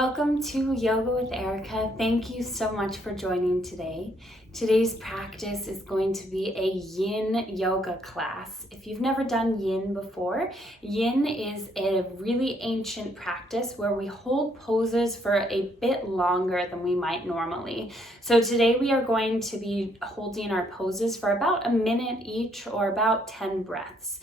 Welcome to Yoga with Erica. Thank you so much for joining today. Today's practice is going to be a Yin Yoga class. If you've never done Yin before, Yin is a really ancient practice where we hold poses for a bit longer than we might normally. So today we are going to be holding our poses for about a minute each, or about 10 breaths.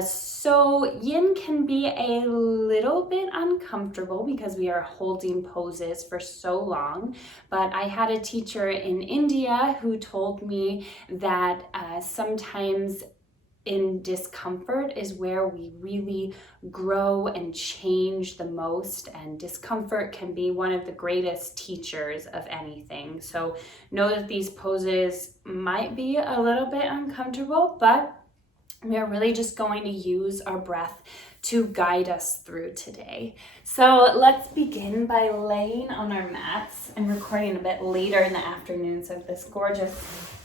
So Yin can be a little bit uncomfortable because we are holding poses for so long, but I had a teacher in India who told me that sometimes in discomfort is where we really grow and change the most, and discomfort can be one of the greatest teachers of anything. So know that these poses might be a little bit uncomfortable, but we are really just going to use our breath to guide us through today. So let's begin by laying on our mats. I'm recording a bit later in the afternoon, so this gorgeous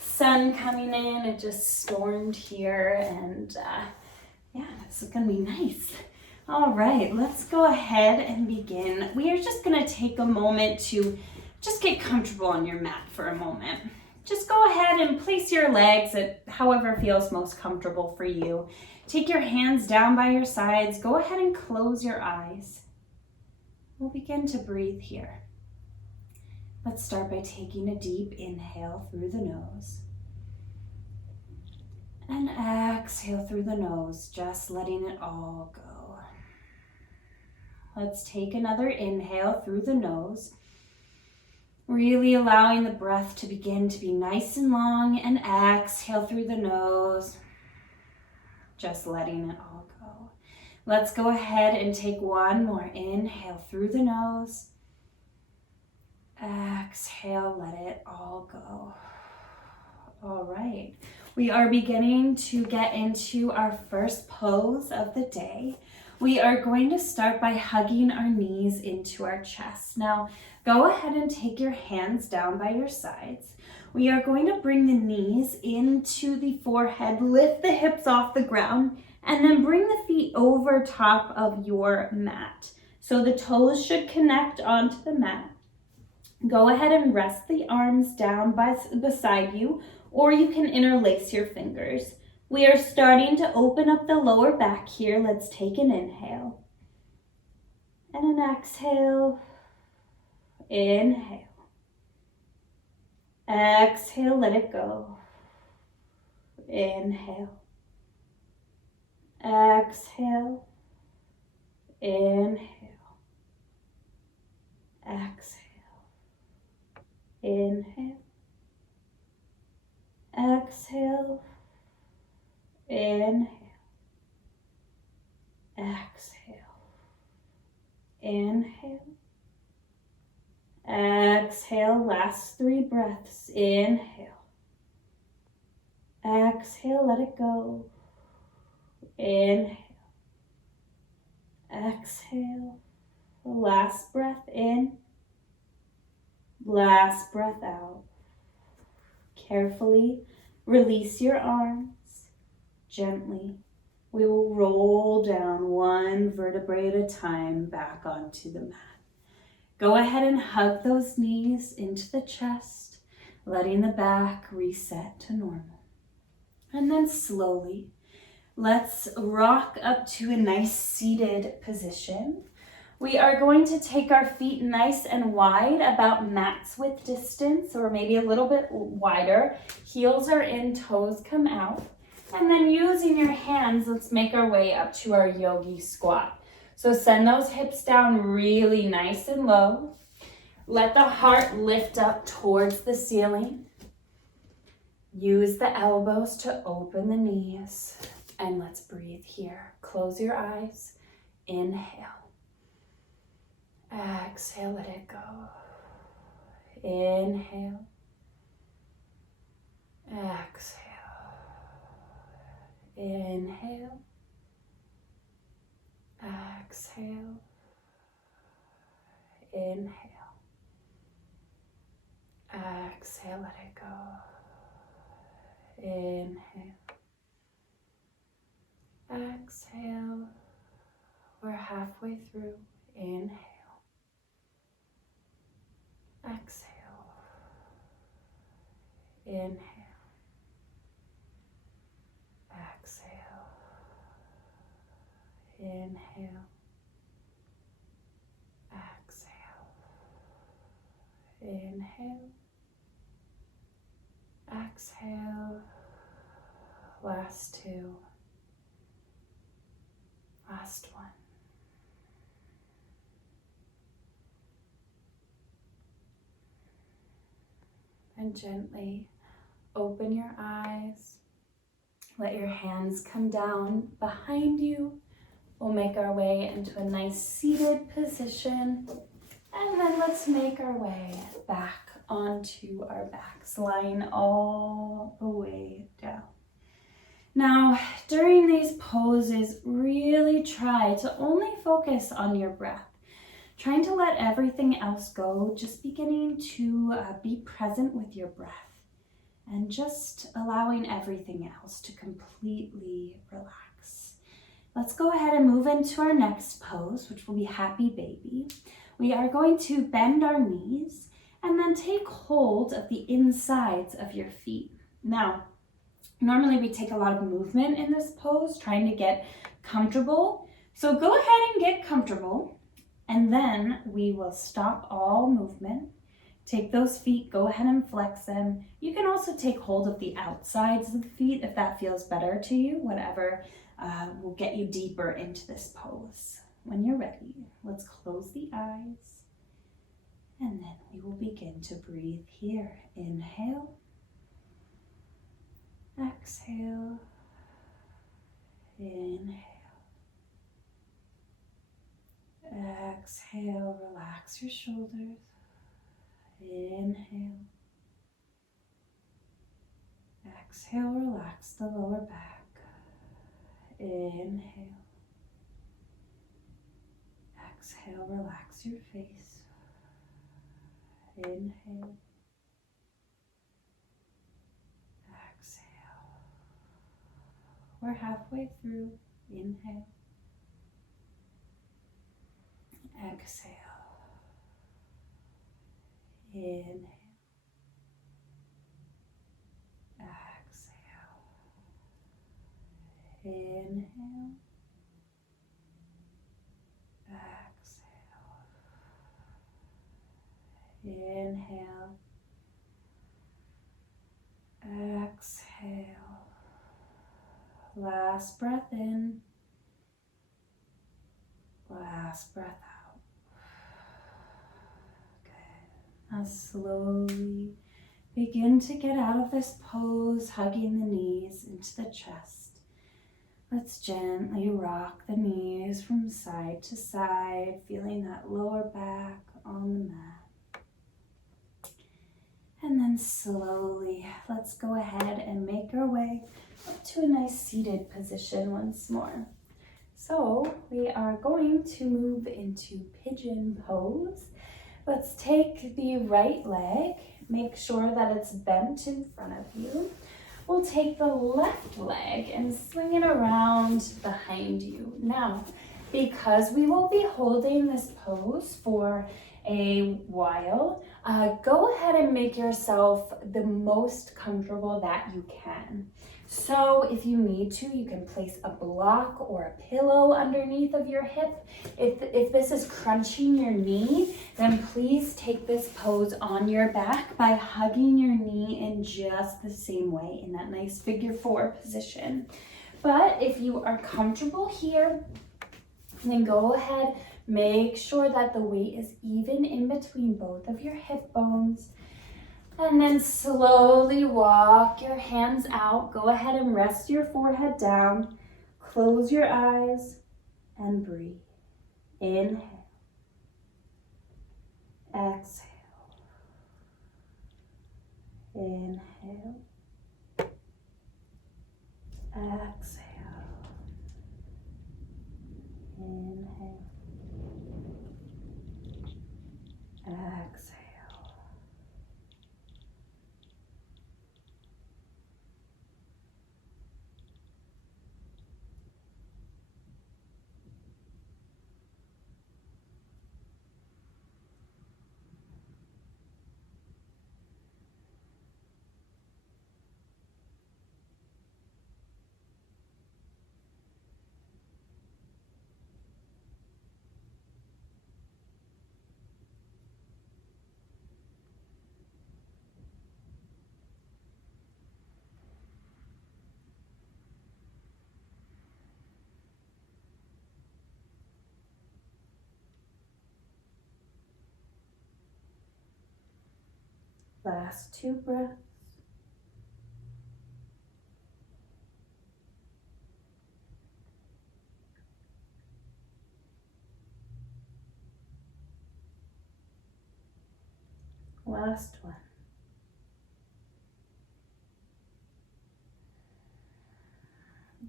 sun coming in. It just stormed here, and yeah, this is gonna be nice. All right, let's go ahead and begin. We are just gonna take a moment to just get comfortable on your mat for a moment. Just go ahead and place your legs at however feels most comfortable for you. Take your hands down by your sides. Go ahead and close your eyes. We'll begin to breathe here. Let's start by taking a deep inhale through the nose. And exhale through the nose, just letting it all go. Let's take another inhale through the nose. Really allowing the breath to begin to be nice and long, and exhale through the nose, just letting it all go. Let's go ahead and take one more inhale through the nose. Exhale, let it all go. All right, we are beginning to get into our first pose of the day. We are going to start by hugging our knees into our chest. Now, go ahead and take your hands down by your sides. We are going to bring the knees into the forehead, lift the hips off the ground, and then bring the feet over top of your mat. So the toes should connect onto the mat. Go ahead and rest the arms down beside you, or you can interlace your fingers. We are starting to open up the lower back here. Let's take an inhale and an exhale. Inhale. Exhale, let it go. Inhale. Exhale. Inhale. Exhale. Inhale. Exhale. Inhale. Exhale. Inhale. Exhale, last 3 breaths. Inhale. Exhale, let it go. Inhale. Exhale. Last breath in. Last breath out. Carefully release your arms. Gently, we will roll down one vertebrae at a time back onto the mat. Go ahead and hug those knees into the chest, letting the back reset to normal. And then slowly, let's rock up to a nice seated position. We are going to take our feet nice and wide, about mat's width distance, or maybe a little bit wider. Heels are in, toes come out. And then using your hands, let's make our way up to our yogi squat. So send those hips down really nice and low. Let the heart lift up towards the ceiling. Use the elbows to open the knees. And let's breathe here. Close your eyes. Inhale. Exhale, let it go. Inhale. Exhale. Inhale. Exhale. Inhale. Exhale, let it go. Inhale. Exhale. We're halfway through. Inhale. Inhale. Exhale. Inhale. Exhale. Inhale. Exhale. Last two. Last one. And gently open your eyes. Let your hands come down behind you. We'll make our way into a nice seated position. And then let's make our way back onto our backs, lying all the way down. Now, during these poses, really try to only focus on your breath. Trying to let everything else go, just beginning to be present with your breath and just allowing everything else to completely relax. Let's go ahead and move into our next pose, which will be Happy Baby. We are going to bend our knees and then take hold of the insides of your feet. Now, normally we take a lot of movement in this pose, trying to get comfortable. So go ahead and get comfortable. And then we will stop all movement. Take those feet, go ahead and flex them. You can also take hold of the outsides of the feet if that feels better to you, whatever will get you deeper into this pose. When you're ready, let's close the eyes. And then we will begin to breathe here. Inhale. Exhale. Inhale. Exhale, relax your shoulders. Inhale. Exhale, relax the lower back. Inhale. Exhale, relax your face. Inhale. Exhale. We're halfway through. Inhale. Exhale. Inhale. Exhale. Inhale. Exhale. Inhale. Exhale. Last breath in. Last breath out. Good. Now slowly begin to get out of this pose, hugging the knees into the chest. Let's gently rock the knees from side to side, feeling that lower back on the mat. And then slowly, let's go ahead and make our way up to a nice seated position once more. So we are going to move into pigeon pose. Let's take the right leg, make sure that it's bent in front of you. We'll take the left leg and swing it around behind you. Now, because we will be holding this pose for a while, go ahead and make yourself the most comfortable that you can. So if you need to, you can place a block or a pillow underneath of your hip. If this is crunching your knee, then please take this pose on your back by hugging your knee in just the same way in that nice figure four position. But if you are comfortable here, then go ahead, make sure that the weight is even in between both of your hip bones. And then slowly walk your hands out. Go ahead and rest your forehead down. Close your eyes and breathe. Inhale. Exhale. Inhale. Exhale. Inhale. Exhale. Last 2 breaths. Last one.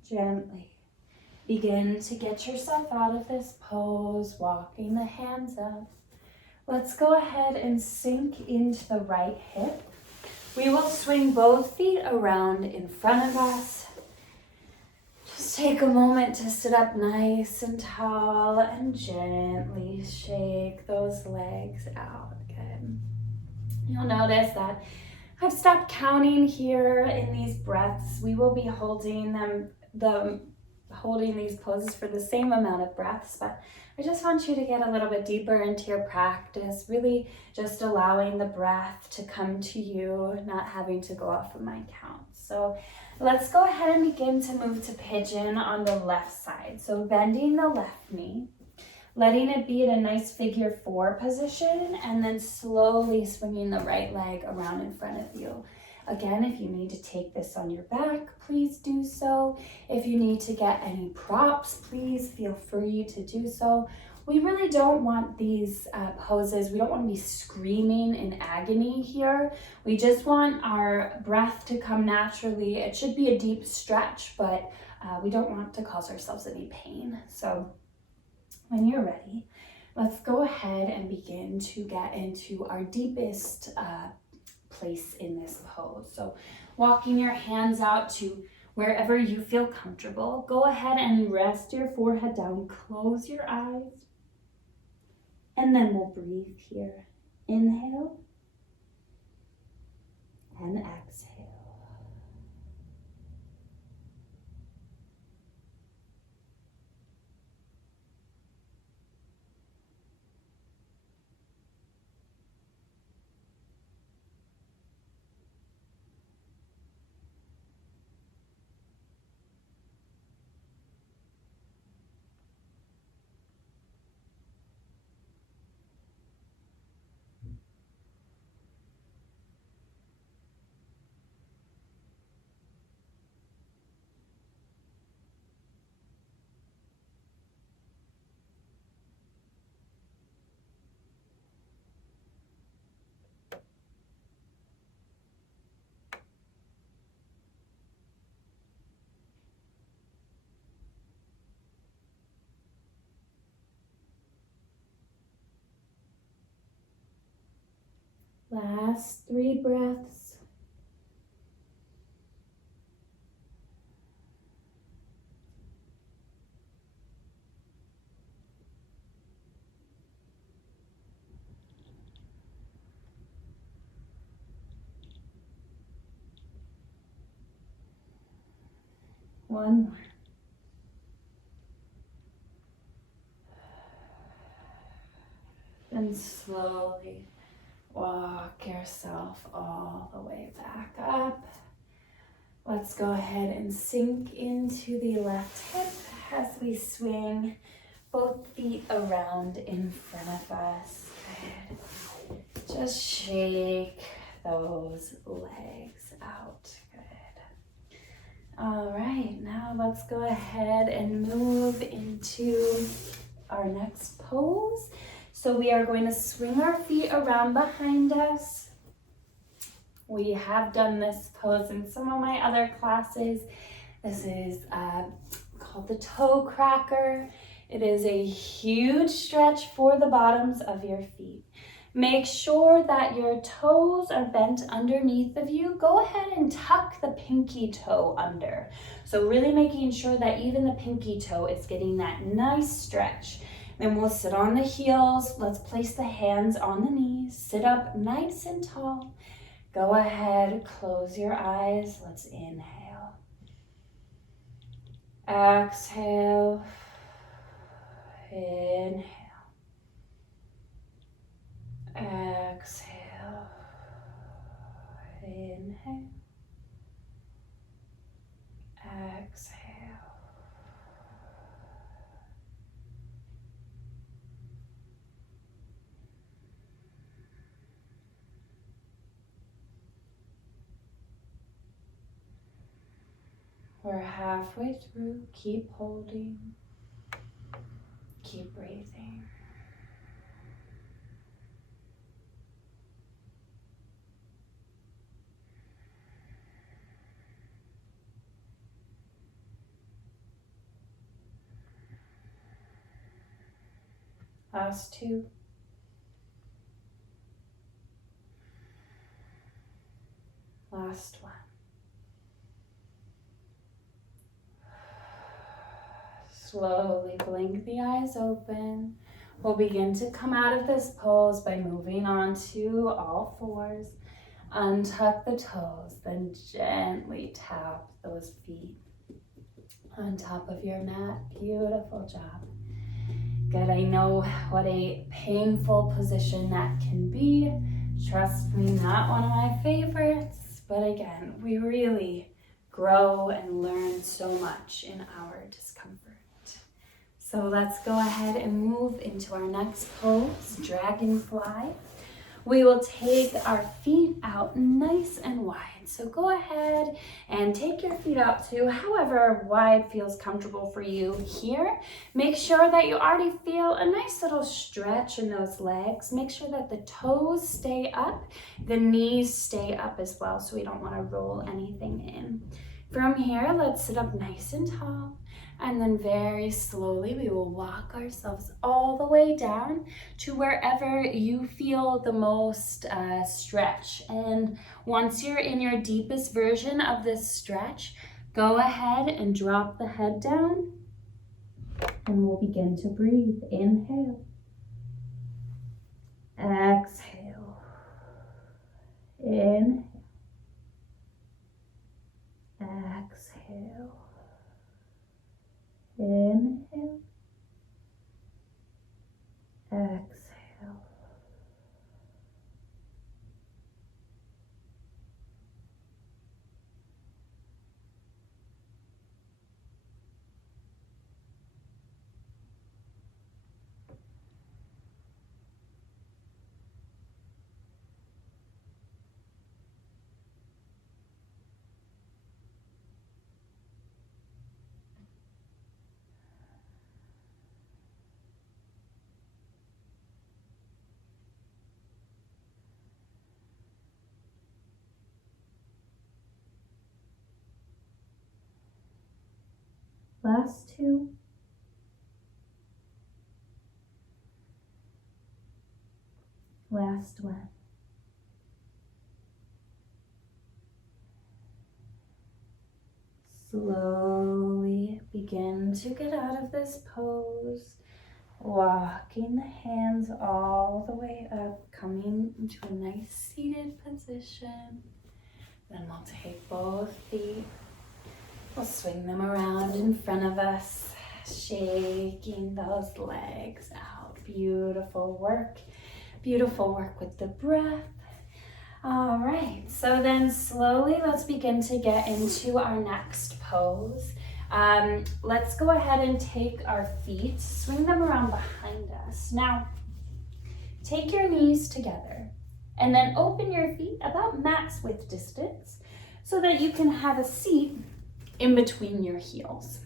Gently begin to get yourself out of this pose, walking the hands up. Let's go ahead and sink into the right hip. We will swing both feet around in front of us. Just take a moment to sit up nice and tall and gently shake those legs out. Good. You'll notice that I've stopped counting here in these breaths. We will be holding these poses for the same amount of breaths, but I just want you to get a little bit deeper into your practice, really just allowing the breath to come to you, not having to go off of my count. So let's go ahead and begin to move to pigeon on the left side. So bending the left knee, letting it be at a nice figure 4 position, and then slowly swinging the right leg around in front of you. Again, if you need to take this on your back, please do so. If you need to get any props, please feel free to do so. We really don't want these poses, we don't want to be screaming in agony here. We just want our breath to come naturally. It should be a deep stretch, but we don't want to cause ourselves any pain. So when you're ready, let's go ahead and begin to get into our deepest place in this pose. So walking your hands out to wherever you feel comfortable. Go ahead and rest your forehead down, close your eyes, and then we'll breathe here. Inhale and exhale. Last 3 breaths. One more. And slowly walk yourself all the way back up. Let's go ahead and sink into the left hip as we swing both feet around in front of us. Good. Just shake those legs out. Good. All right, now let's go ahead and move into our next pose. So we are going to swing our feet around behind us. We have done this pose in some of my other classes. This is called the toe cracker. It is a huge stretch for the bottoms of your feet. Make sure that your toes are bent underneath of you. Go ahead and tuck the pinky toe under. So really making sure that even the pinky toe is getting that nice stretch. Then we'll sit on the heels. Let's place the hands on the knees. Sit up nice and tall. Go ahead, close your eyes. Let's inhale. Exhale. Inhale. Exhale. Inhale. Exhale. We're halfway through. Keep holding. Keep breathing. Last two. Last one. Slowly blink the eyes open. We'll begin to come out of this pose by moving on to all fours. Untuck the toes, then gently tap those feet on top of your mat. Beautiful job. Good, I know what a painful position that can be. Trust me, not one of my favorites, but again, we really grow and learn so much in our discomfort. So let's go ahead and move into our next pose, dragonfly. We will take our feet out nice and wide. So go ahead and take your feet out to however wide feels comfortable for you here. Make sure that you already feel a nice little stretch in those legs. Make sure that the toes stay up, the knees stay up as well, so we don't want to roll anything in. From here, let's sit up nice and tall. And then very slowly, we will walk ourselves all the way down to wherever you feel the most stretch. And once you're in your deepest version of this stretch, go ahead and drop the head down. And we'll begin to breathe. Inhale. Exhale. Inhale. Exhale. Inhale, exhale. Last two. Last one. Slowly begin to get out of this pose, walking the hands all the way up, coming into a nice seated position. Then we'll take both feet. We'll swing them around in front of us, shaking those legs out. Beautiful work. Beautiful work with the breath. All right, so then slowly let's begin to get into our next pose. Let's go ahead and take our feet, swing them around behind us. Now, take your knees together and then open your feet about max width distance so that you can have a seat in between your heels.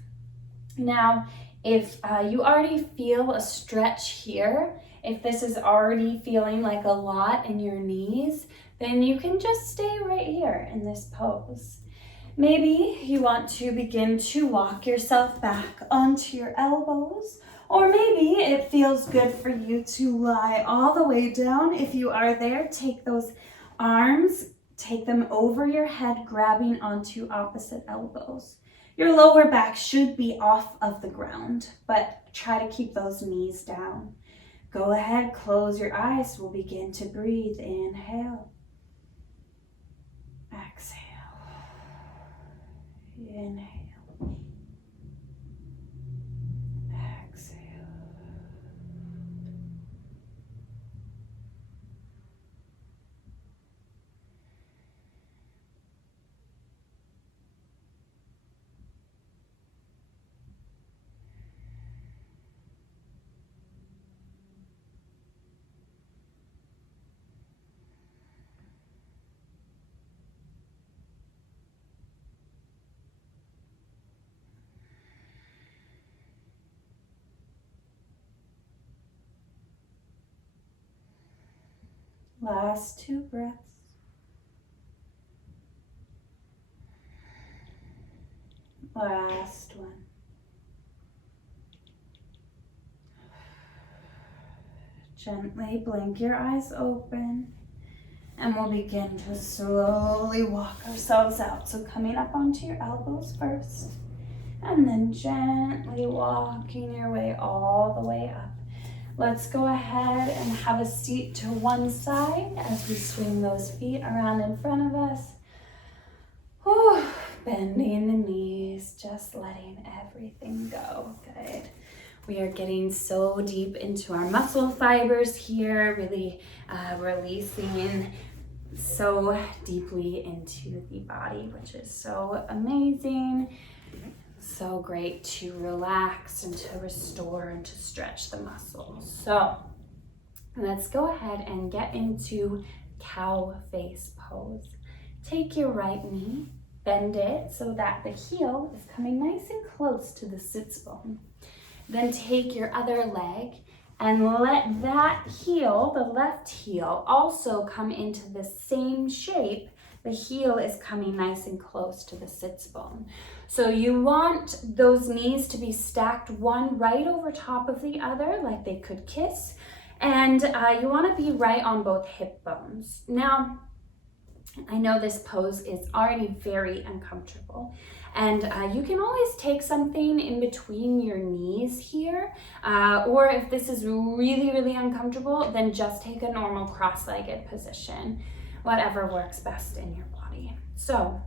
Now, if you already feel a stretch here, if this is already feeling like a lot in your knees, then you can just stay right here in this pose. Maybe you want to begin to walk yourself back onto your elbows, or maybe it feels good for you to lie all the way down. If you are there, take those arms, take them over your head, grabbing onto opposite elbows. Your lower back should be off of the ground, but try to keep those knees down. Go ahead, close your eyes. We'll begin to breathe. Inhale. Exhale. Inhale. Exhale. Last 2 breaths. Last one. Gently blink your eyes open, and we'll begin to slowly walk ourselves out. So coming up onto your elbows first, and then gently walking your way all the way up. Let's go ahead and have a seat to one side as we swing those feet around in front of us. Whew. Bending the knees, just letting everything go. Good. We are getting so deep into our muscle fibers here, really releasing so deeply into the body, which is so amazing. So great to relax and to restore and to stretch the muscles. So let's go ahead and get into cow face pose. Take your right knee, bend it so that the heel is coming nice and close to the sits bone. Then take your other leg and let that heel, the left heel, also come into the same shape. The heel is coming nice and close to the sits bone. So you want those knees to be stacked one right over top of the other, like they could kiss. And you want to be right on both hip bones. Now, I know this pose is already very uncomfortable, and you can always take something in between your knees here, or if this is really, really uncomfortable, then just take a normal cross-legged position, whatever works best in your body. So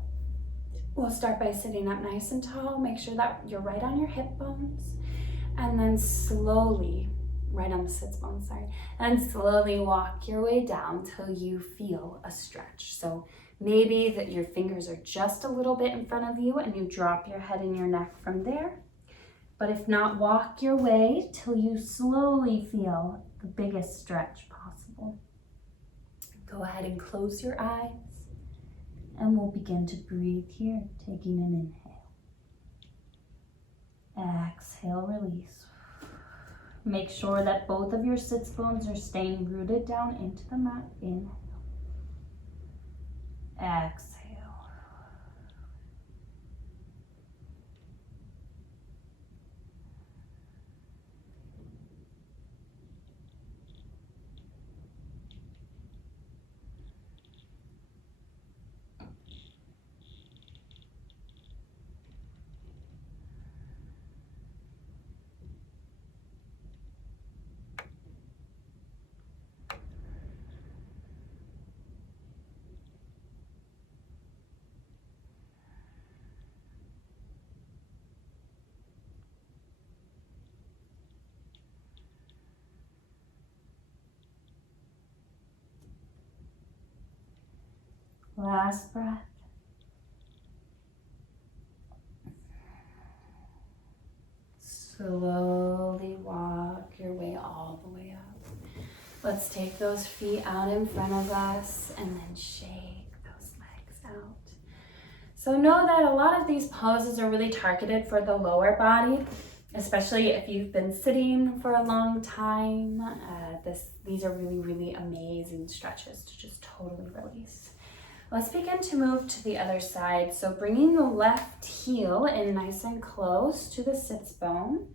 we'll start by sitting up nice and tall. Make sure that you're right on your hip bones, and then slowly, right on the sits bone, sorry, and slowly walk your way down till you feel a stretch. So maybe that your fingers are just a little bit in front of you and you drop your head and your neck from there. But if not, walk your way till you slowly feel the biggest stretch possible. Go ahead and close your eyes, and we'll begin to breathe here, taking an inhale. Exhale, release. Make sure that both of your sits bones are staying rooted down into the mat. Inhale. Exhale. Last breath. Slowly walk your way all the way up. Let's take those feet out in front of us and then shake those legs out. So know that a lot of these poses are really targeted for the lower body, especially if you've been sitting for a long time. These are really, really amazing stretches to just totally release. Let's begin to move to the other side. So bringing the left heel in nice and close to the sits bone.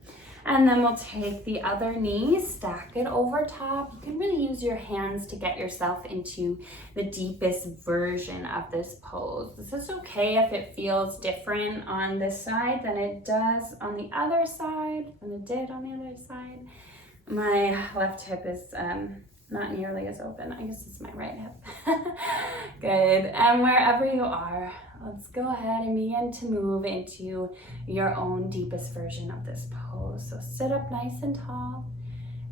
And then we'll take the other knee, stack it over top. You can really use your hands to get yourself into the deepest version of this pose. This is okay if it feels different on this side than it does on the other side, than it did on the other side. My left hip is not nearly as open. I guess it's my right hip. Good. And wherever you are, let's go ahead and begin to move into your own deepest version of this pose. So sit up nice and tall,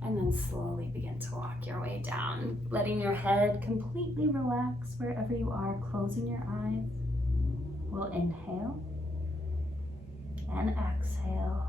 and then slowly begin to walk your way down, letting your head completely relax wherever you are, closing your eyes. We'll inhale and exhale.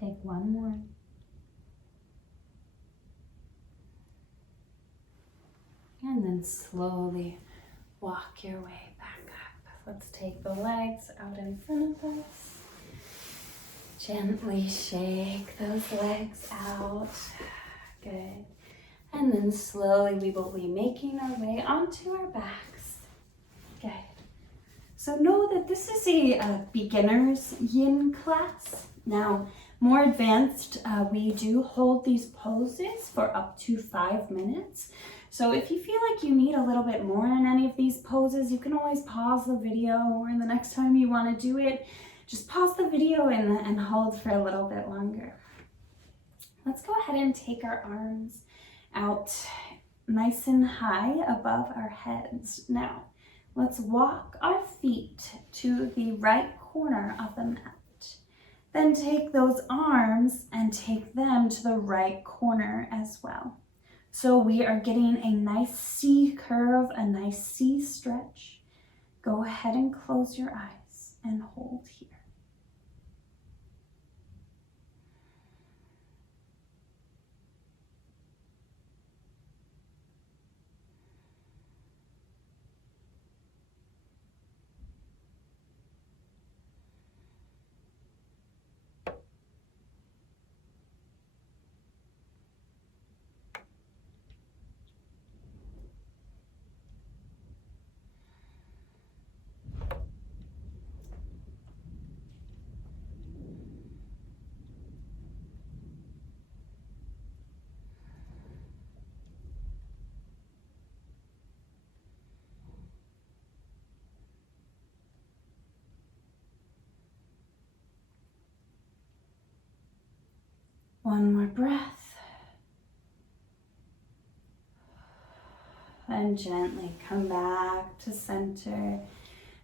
Take one more. And then slowly walk your way back up. Let's take the legs out in front of us. Gently shake those legs out. Good. And then slowly we will be making our way onto our backs. Good. So know that this is a beginner's yin class. Now, more advanced, we do hold these poses for up to 5 minutes. So if you feel like you need a little bit more in any of these poses, you can always pause the video, or the next time you want to do it, just pause the video and hold for a little bit longer. Let's go ahead and take our arms out nice and high above our heads. Now, let's walk our feet to the right corner of the mat. Then take those arms and take them to the right corner as well. So we are getting a nice C curve, a nice C stretch. Go ahead and close your eyes and hold here. One more breath. And gently come back to center.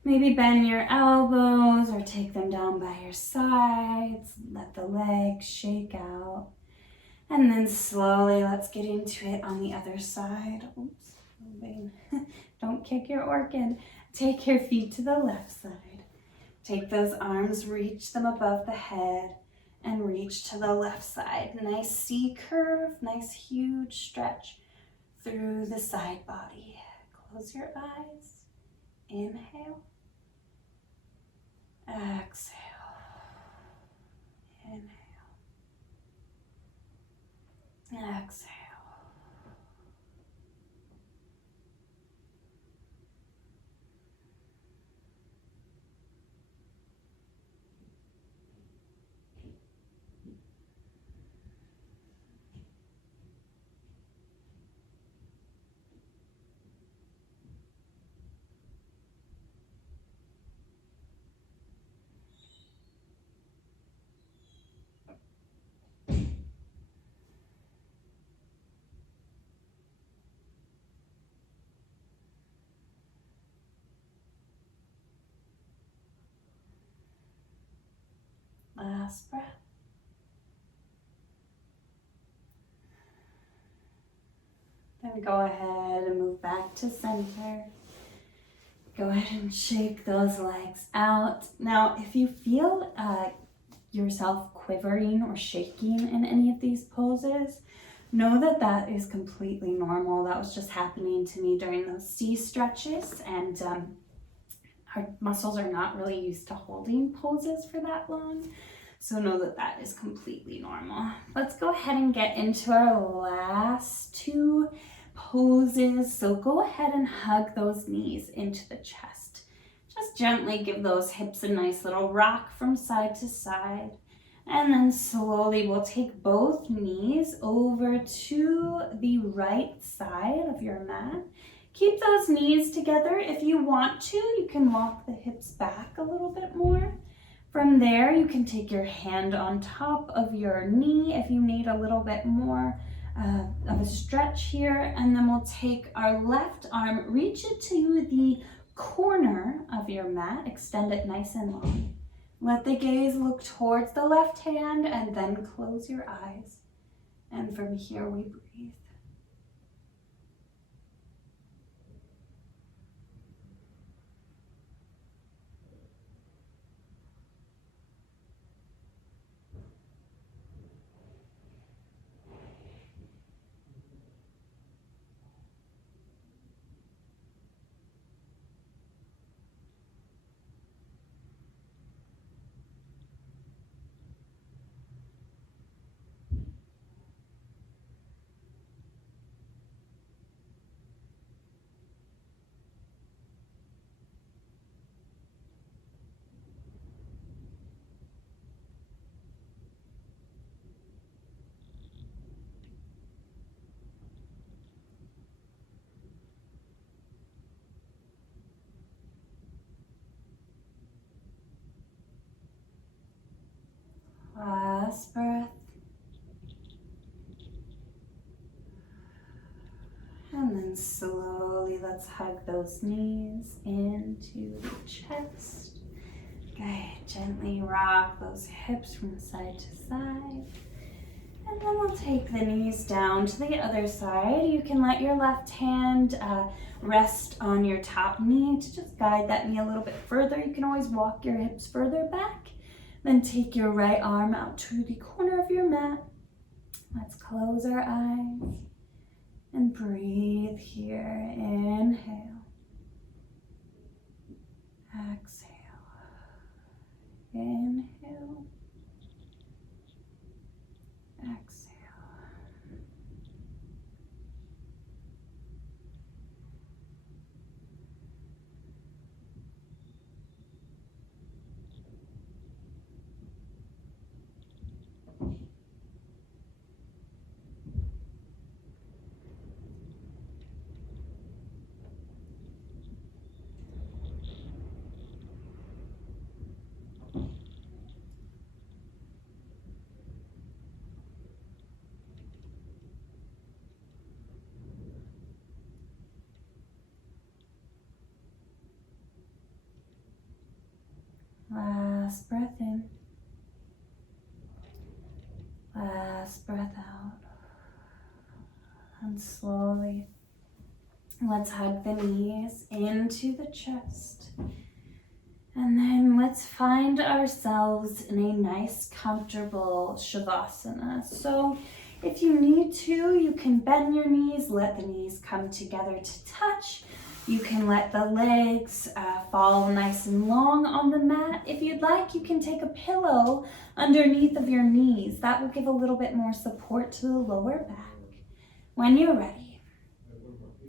Maybe bend your elbows or take them down by your sides. Let the legs shake out. And then slowly let's get into it on the other side. Oops, moving. Don't kick your orchid. Take your feet to the left side. Take those arms, reach them above the head. And reach to the left side. Nice C curve, nice huge stretch through the side body. Close your eyes. Inhale. Exhale. Inhale. Exhale. Last breath. Then go ahead and move back to center. Go ahead and shake those legs out. Now, if you feel yourself quivering or shaking in any of these poses, know that that is completely normal. That was just happening to me during those C stretches, and our muscles are not really used to holding poses for that long. So know that that is completely normal. Let's go ahead and get into our last 2 poses. So go ahead and hug those knees into the chest. Just gently give those hips a nice little rock from side to side. And then slowly we'll take both knees over to the right side of your mat. Keep those knees together. If you want to, you can walk the hips back a little bit more. From there, you can take your hand on top of your knee if you need a little bit more of a stretch here. And then we'll take our left arm, reach it to the corner of your mat, extend it nice and long. Let the gaze look towards the left hand and then close your eyes. And from here we breathe. Last breath. And then slowly let's hug those knees into the chest. Good. Gently rock those hips from side to side. And then we'll take the knees down to the other side. You can let your left hand rest on your top knee to just guide that knee a little bit further. You can always walk your hips further back. Then take your right arm out to the corner of your mat. Let's close our eyes and breathe here. Inhale. Exhale. Inhale. Exhale. Last breath in. Last breath out. And slowly, let's hug the knees into the chest. And then let's find ourselves in a nice, comfortable Shavasana. So if you need to, you can bend your knees, let the knees come together to touch. You can let the legs fall nice and long on the mat. If you'd like, you can take a pillow underneath of your knees. That will give a little bit more support to the lower back. When you're ready,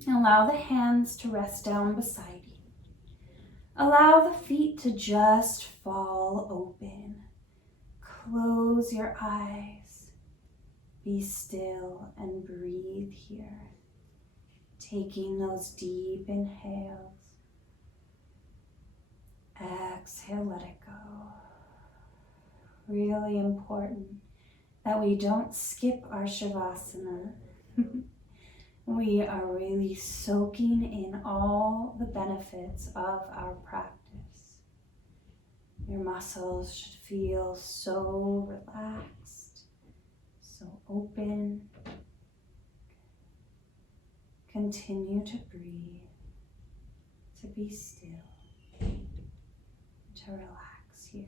allow the hands to rest down beside you. Allow the feet to just fall open. Close your eyes. Be still and breathe here. Taking those deep inhales. Exhale, let it go. Really important that we don't skip our Shavasana. We are really soaking in all the benefits of our practice. Your muscles should feel so relaxed, so open. Continue to breathe, to be still, to relax here.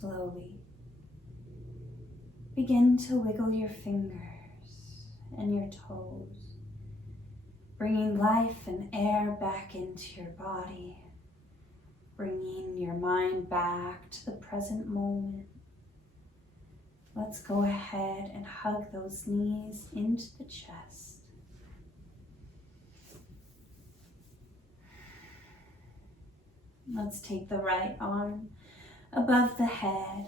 Slowly begin to wiggle your fingers and your toes, bringing life and air back into your body, bringing your mind back to the present moment. Let's go ahead and hug those knees into the chest. Let's take the right arm above the head,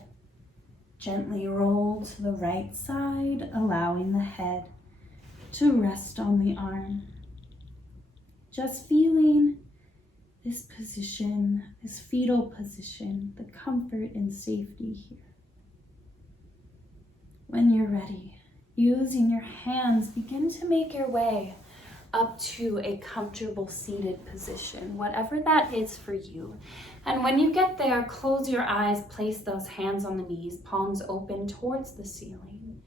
gently roll to the right side, allowing the head to rest on the arm. Just feeling this position, this fetal position, the comfort and safety here. When you're ready, Using your hands, begin to make your way up to a comfortable seated position, whatever that is for you. And when you get there, close your eyes, place those hands on the knees, palms open towards the ceiling.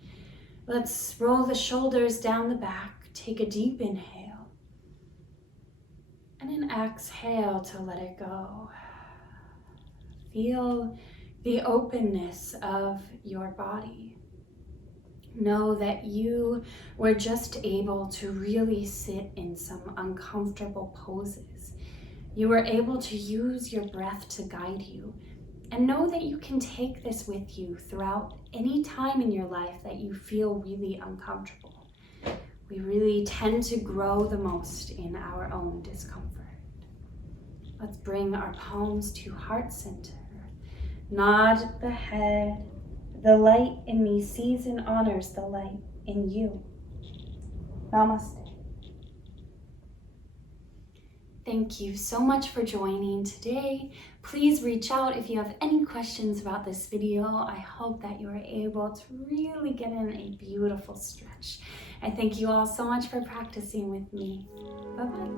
Let's roll the shoulders down the back. Take a deep inhale and an exhale to let it go. Feel the openness of your body. Know that you were just able to really sit in some uncomfortable poses. You were able to use your breath to guide you. And know that you can take this with you throughout any time in your life that you feel really uncomfortable. We really tend to grow the most in our own discomfort. Let's bring our palms to heart center. Nod the head. The light in me sees and honors the light in you. Namaste. Thank you so much for joining today. Please reach out if you have any questions about this video. I hope that you are able to really get in a beautiful stretch. I thank you all so much for practicing with me. Bye-bye.